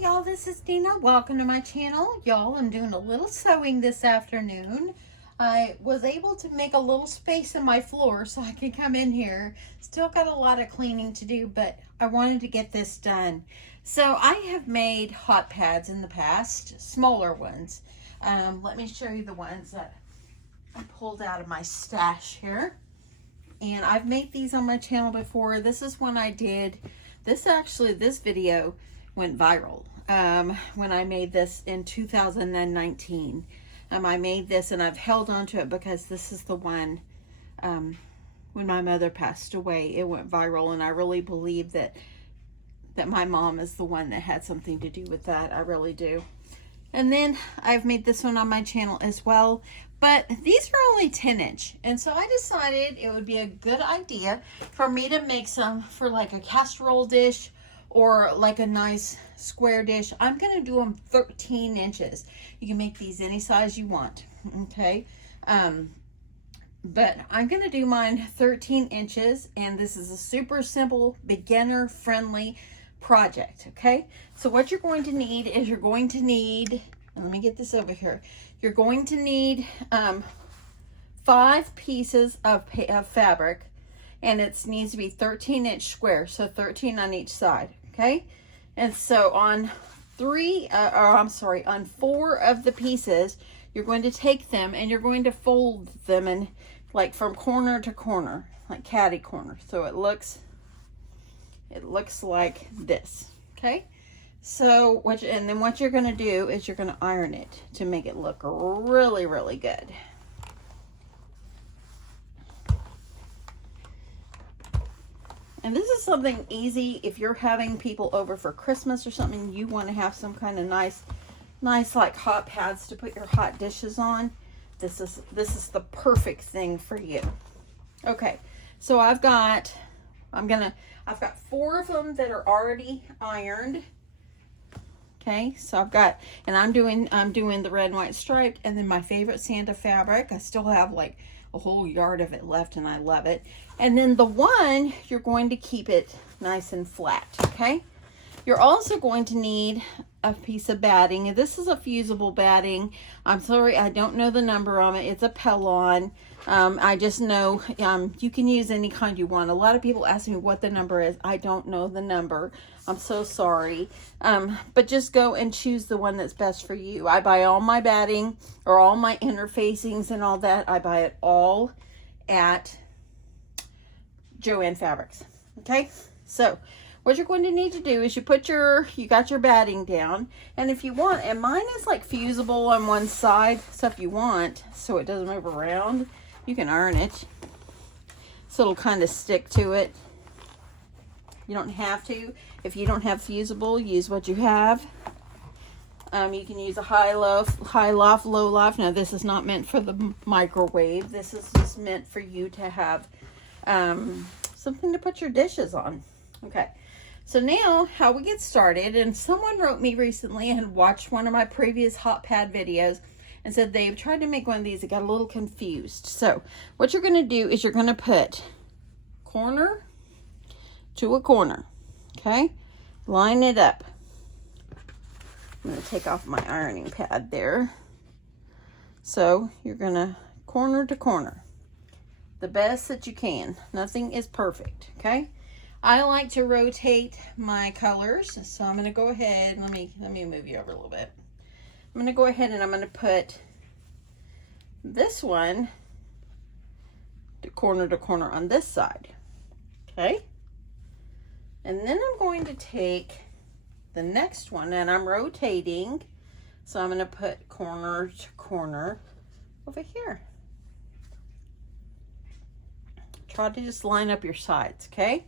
Hey y'all, this is Dina. Welcome to my channel. Y'all, I'm doing a little sewing this afternoon. I was able to make a little space in my floor so I can come in here. Still got a lot of cleaning to do, but I wanted to get this done. So I have made hot pads in the past, smaller ones. Let me show you the ones that I pulled out of my stash here. And I've made these on my channel before. This is one I did. This video went viral when I made this in 2019. I made this and I've held on to it because this is the one when my mother passed away. It went viral, and I really believe that my mom is the one that had something to do with that. I really do. And then I've made this one on my channel as well, but these are only 10-inch, and so I decided it would be a good idea for me to make some for like a casserole dish or like a nice square dish. I'm going to do them 13 inches. You can make these any size you want, okay? But I'm going to do mine 13 inches, and this is a super simple, beginner-friendly project, okay? So what you're going to need is let me get this over here. You're going to need 5 pieces of fabric, and it needs to be 13-inch square, so 13 on each side, okay? And so on 4 of the pieces, you're going to take them and you're going to fold them in like from corner to corner, like catty corner. So it looks like this, okay? So what you're going to do is you're going to iron it to make it look really, really good. And this is something easy if you're having people over for Christmas or something. You want to have some kind of nice like hot pads to put your hot dishes on. This is the perfect thing for you. Okay, so I've got 4 of them that are already ironed. Okay, so I'm doing the red and white striped, and then my favorite Santa fabric. I still have like a whole yard of it left, and I love it. And then the one, you're going to keep it nice and flat, okay? You're also going to need a piece of batting, and this is a fusible batting. I'm sorry, I don't know the number on it. It's a Pellon. I just know you can use any kind you want. A lot of people ask me what the number is. I don't know the number. I'm so sorry. But just go and choose the one that's best for you. I buy all my batting or all my interfacings and all that. I buy it all at Joann Fabrics. Okay, so what you're going to need to do is you got your batting down, and if you want, and mine is like fusible on one side, so if you want, so it doesn't move around, you can iron it so it'll kind of stick to it. You don't have to. If you don't have fusible, use what you have. You can use a high loft, low loft. Now this is not meant for the microwave. This is just meant for you to have something to put your dishes on. Okay, so now how we get started, and someone wrote me recently and watched one of my previous hot pad videos and said they've tried to make one of these. They got a little confused. So what you're going to do is you're going to put corner to a corner, okay? Line it up. I'm going to take off my ironing pad there. So you're going to corner to corner, the best that you can. Nothing is perfect, okay? I like to rotate my colors, so I'm going to go ahead. Let me move you over a little bit. I'm going to go ahead and I'm going to put this one to corner on this side, okay? And then I'm going to take the next one, and I'm rotating, so I'm going to put corner to corner over here. Try to just line up your sides, okay?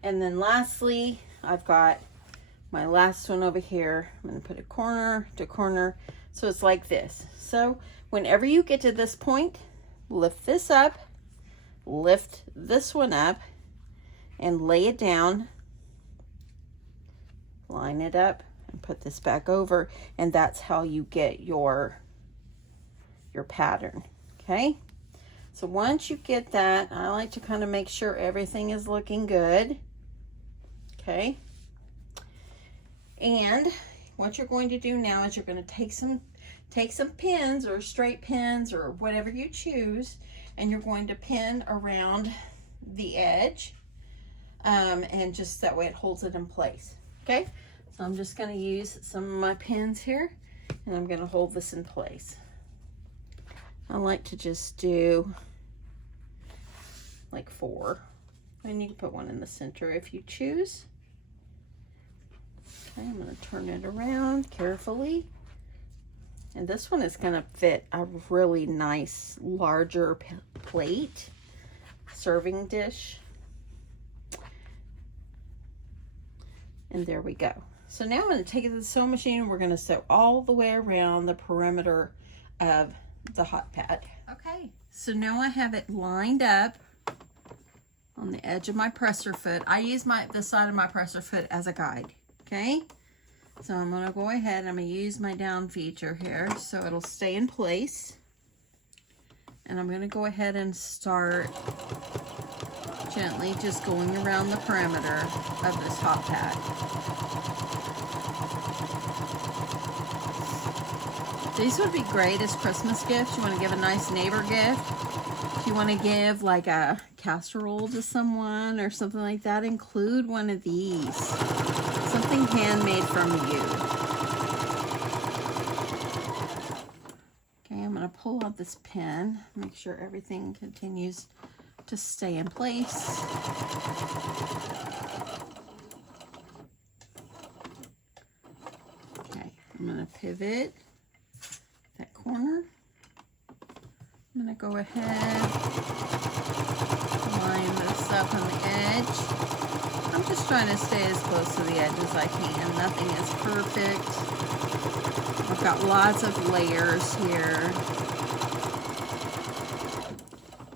And then lastly, I've got my last one over here. I'm going to put a corner to corner, so it's like this. So whenever you get to this point, lift this up, lift this one up, and lay it down, line it up, and put this back over, and that's how you get your pattern, okay? So once you get that, I like to kind of make sure everything is looking good, okay? And what you're going to do now is you're going to take some pins or straight pins or whatever you choose, and you're going to pin around the edge, and just that way it holds it in place. Okay, so I'm just going to use some of my pins here, and I'm going to hold this in place. I like to just do like 4, and you can put one in the center if you choose. Okay, I'm going to turn it around carefully. And this one is going to fit a really nice, larger plate, serving dish. And there we go. So now I'm going to take it to the sewing machine and we're going to sew all the way around the perimeter of the hot pad. Okay, so now I have it lined up on the edge of my presser foot. I use the side of my presser foot as a guide. Okay, so I'm going to go ahead and I'm going to use my down feature here so it'll stay in place. And I'm going to go ahead and start gently just going around the perimeter of this hot pad. These would be great as Christmas gifts. You want to give a nice neighbor gift. If you want to give like a casserole to someone or something like that, include one of these. Something handmade from you. Okay, I'm going to pull out this pin, make sure everything continues to stay in place. Okay, I'm going to pivot that corner. I'm going to go ahead, line this up on the edge. I'm just trying to stay as close to the edge as I can. Nothing is perfect. I've got lots of layers here.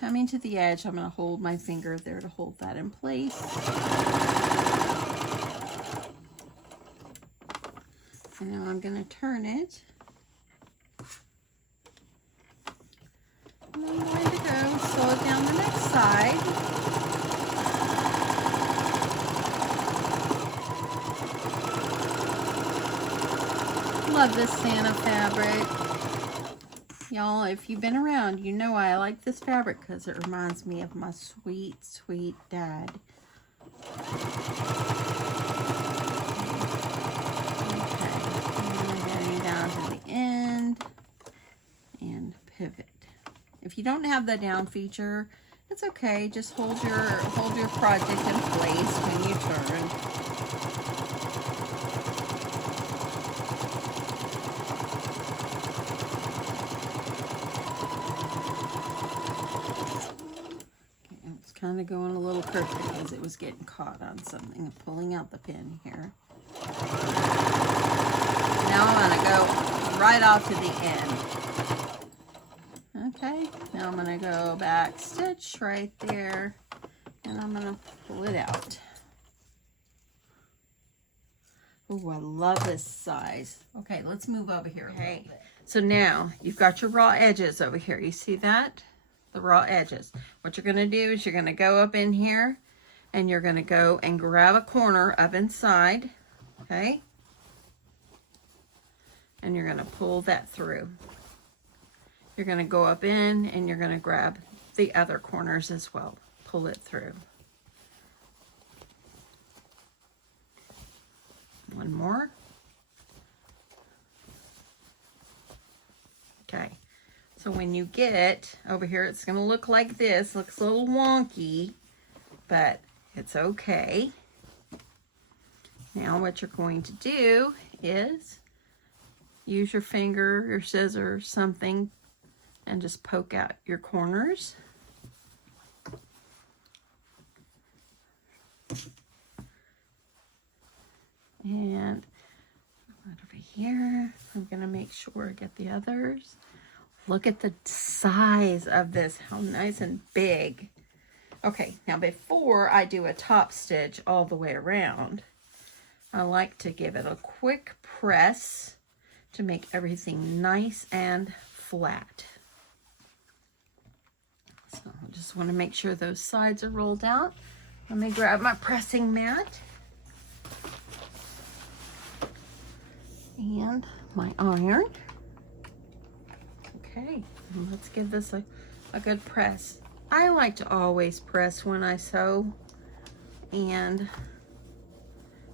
Coming to the edge, I'm going to hold my finger there to hold that in place. And now I'm going to turn it. And I'm going to go sew it down the next side. Love this Santa fabric. Y'all, if you've been around, you know I like this fabric because it reminds me of my sweet, sweet dad. Okay, and I'm getting down to the end and pivot. If you don't have the down feature, it's okay. Just hold your project in place when you turn. Kind of going a little crooked because it was getting caught on something. I'm pulling out the pin here. Now I'm going to go right off to the end. Okay, now I'm going to go back stitch right there and I'm going to pull it out. Oh, I love this size. Okay, let's move over here. Okay, so now you've got your raw edges over here. You see that? The raw edges. What you're going to do is you're going to go up in here and you're going to go and grab a corner up inside, okay? And you're going to pull that through. You're going to go up in and you're going to grab the other corners as well. Pull it through. One more. Okay. So when you get over here, it's going to look like this. Looks a little wonky, but it's okay. Now what you're going to do is use your finger, your scissors, something, and just poke out your corners. And right over here, I'm going to make sure I get the others. Look at the size of this, how nice and big. Okay, now before I do a top stitch all the way around, I like to give it a quick press to make everything nice and flat. So I just want to make sure those sides are rolled out. Let me grab my pressing mat. And my iron. Okay, and let's give this a good press. I like to always press when I sew, and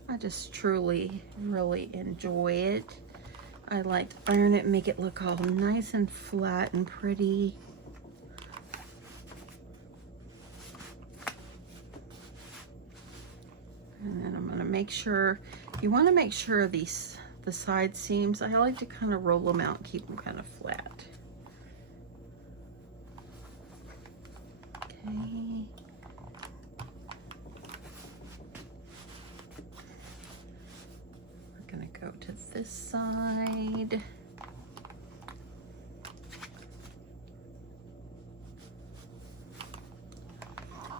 I just truly, really enjoy it. I like to iron it and make it look all nice and flat and pretty. And then I'm going to make sure, you want to make sure the side seams, I like to kind of roll them out and keep them kind of flat. Okay. We're going to go to this side.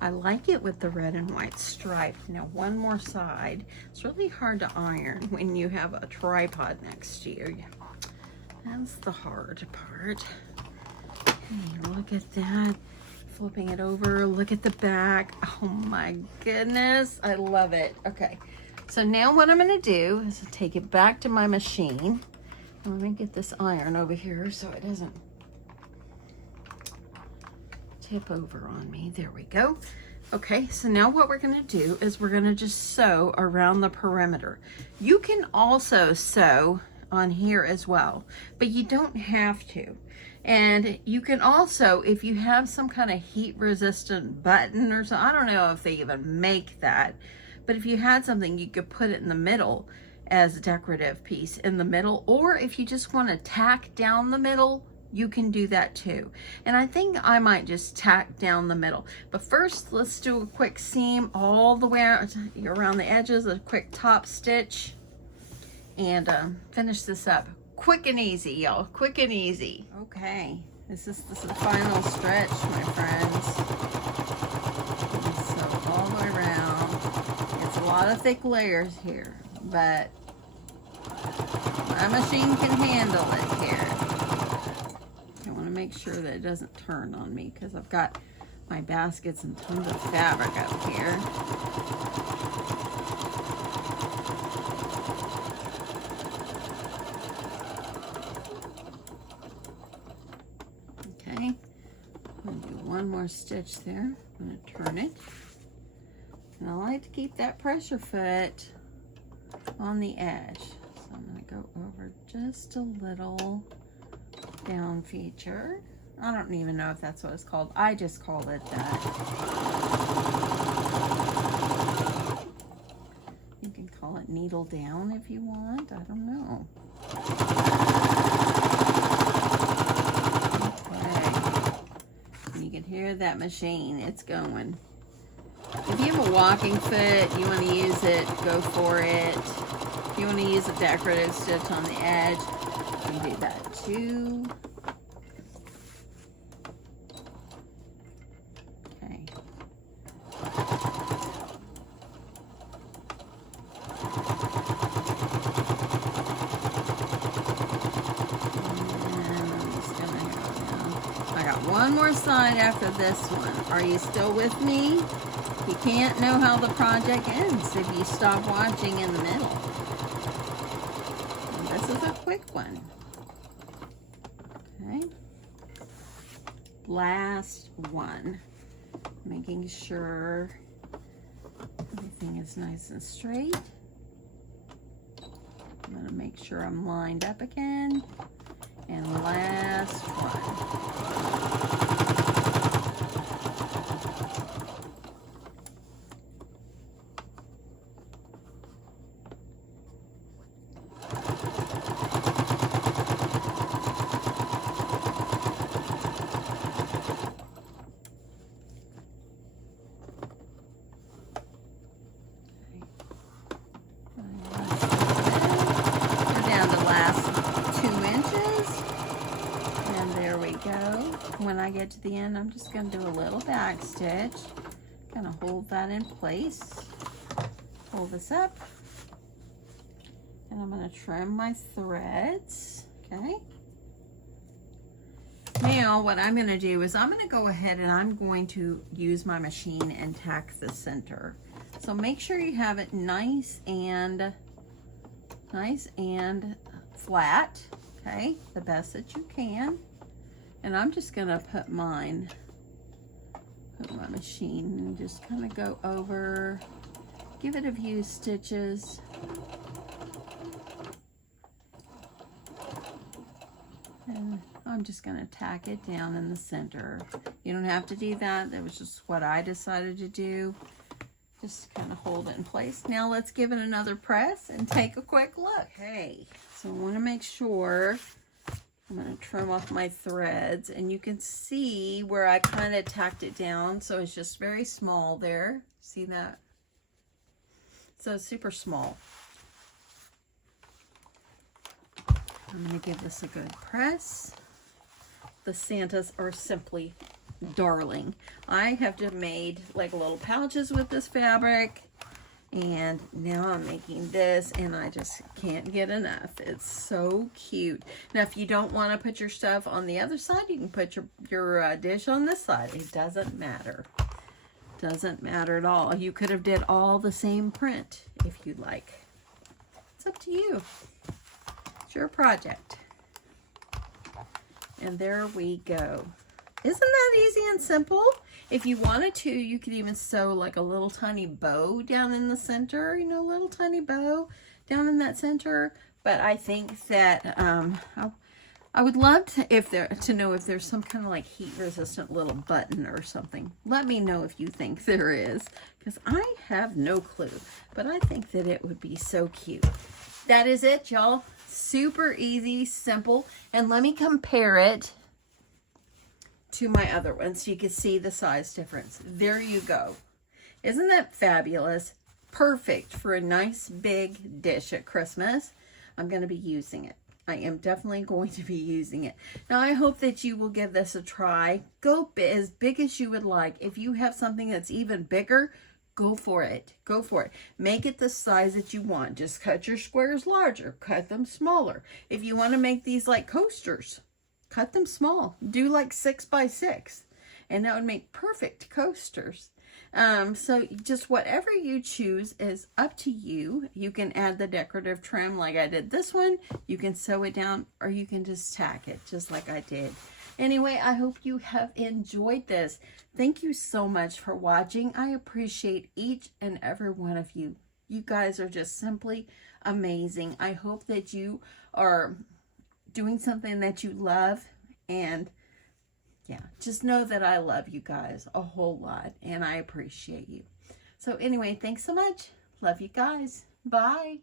I like it with the red and white stripe. Now one more side. It's really hard to iron when you have a tripod next to you. That's the hard part. Okay, look at that. Flipping it over, look at the back. Oh my goodness, I love it. Okay, so now what I'm gonna do is take it back to my machine. I'm gonna get this iron over here so it doesn't tip over on me. There we go. Okay, so now what we're going to do is we're going to just sew around the perimeter. You can also sew on here as well, but you don't have to. And you can also, if you have some kind of heat resistant button or something, I don't know if they even make that, but if you had something, you could put it in the middle as a decorative piece in the middle, or if you just want to tack down the middle, you can do that too. And I think I might just tack down the middle. But first, let's do a quick seam all the way around the edges, a quick top stitch, and finish this up. Quick and easy, y'all, quick and easy. Okay, this is the final stretch, my friends. So all the way around. It's a lot of thick layers here, but my machine can handle it here. I want to make sure that it doesn't turn on me because I've got my baskets and tons of fabric up here. Okay, I'm going to do one more stitch there. I'm going to turn it. And I like to keep that pressure foot on the edge. So I'm going to go over just a little down feature. I don't even know if that's what it's called. I just called it that. You can call it needle down if you want. I don't know. Okay. You can hear that machine. It's going. If you have a walking foot, you want to use it, go for it. If you want to use a decorative stitch on the edge, you can do that too. Okay. I got one more side after this one. Are you still with me? You can't know how the project ends if you stop watching in the middle. And this is a quick one. Okay. Last one. Making sure everything is nice and straight. I'm going to make sure I'm lined up again. And last one. When I get to the end, I'm just going to do a little back stitch, kind of hold that in place, pull this up, and I'm going to trim my threads. Okay. Now what I'm going to do is I'm going to go ahead and I'm going to use my machine and tack the center. So make sure you have it nice and flat, okay, the best that you can. And I'm just gonna put my machine and just kind of go over, give it a few stitches. And I'm just gonna tack it down in the center. You don't have to do that. That was just what I decided to do. Just kind of hold it in place. Now let's give it another press and take a quick look. Okay, so I want to make sure, I'm going to trim off my threads, and you can see where I kind of tacked it down, so it's just very small there. See that? So it's super small. I'm going to give this a good press. The Santas are simply darling. I have just made like little pouches with this fabric, and now I'm making this, and I just can't get enough. It's so cute. Now if you don't want to put your stuff on the other side, you can put your dish on this side. It doesn't matter. Doesn't matter at all. You could have did all the same print if you'd like. It's up to you. It's your project. And there we go. Isn't that easy and simple? If you wanted to, you could even sew like a little tiny bow down in the center, you know, little tiny bow down in that center. But I think that I would love to know if there's some kind of like heat resistant little button or something. Let me know if you think there is, because I have no clue, but I think that it would be so cute. That is it, y'all. Super easy, simple. And let me compare it to my other one so you can see the size difference. There you go. Isn't that fabulous? Perfect for a nice big dish at Christmas. I'm going to be using it. I am definitely going to be using it. Now I hope that you will give this a try. Go as big as you would like. If you have something that's even bigger, go for it. Go for it. Make it the size that you want. Just cut your squares larger. Cut them smaller. If you want to make these like coasters, cut them small. Do like 6 by 6, and that would make perfect coasters. So just whatever you choose is up to you. You can add the decorative trim like I did this one. You can sew it down, or you can just tack it just like I did. Anyway, I hope you have enjoyed this. Thank you so much for watching. I appreciate each and every one of you. You guys are just simply amazing. I hope that you are doing something that you love, and yeah, just know that I love you guys a whole lot, and I appreciate you. So anyway, thanks so much. Love you guys. Bye.